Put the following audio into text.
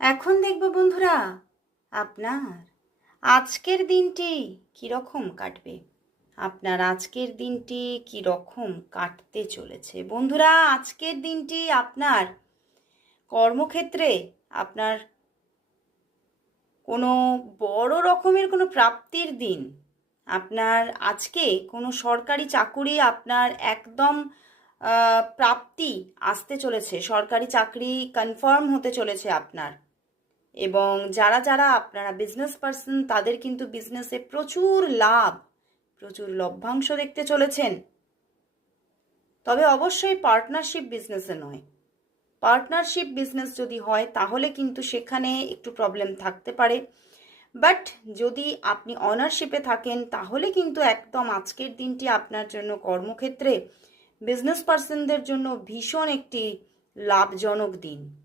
এখন দেখব বন্ধুরা আপনার আজকের দিনটি কীরকম কাটবে। আপনার আজকের দিনটি কীরকম কাটতে চলেছে বন্ধুরা। আজকের দিনটি আপনার কর্মক্ষেত্রে আপনার কোনো বড় রকমের কোনো প্রাপ্তির দিন। আপনার আজকে কোনো সরকারি চাকুরি আপনার একদম প্রাপ্তি আসতে চলেছে, সরকারি চাকরি কনফার্ম হতে চলেছে আপনার। এবং যারা যারা আপনারা বিজনেস পার্সন তাদের কিন্তু বিজনেসে প্রচুর লাভ, প্রচুর লভ্যাংশ দেখতে চলেছেন। তবে অবশ্যই পার্টনারশিপ বিজনেসে নয়। পার্টনারশিপ বিজনেস যদি হয় তাহলে কিন্তু সেখানে একটু প্রবলেম থাকতে পারে। বাট যদি আপনি অনারশিপে থাকেন তাহলে কিন্তু একদম আজকের দিনটি আপনার জন্য কর্মক্ষেত্রে বিজনেস পার্সনদের জন্য ভীষণ একটি লাভজনক দিন।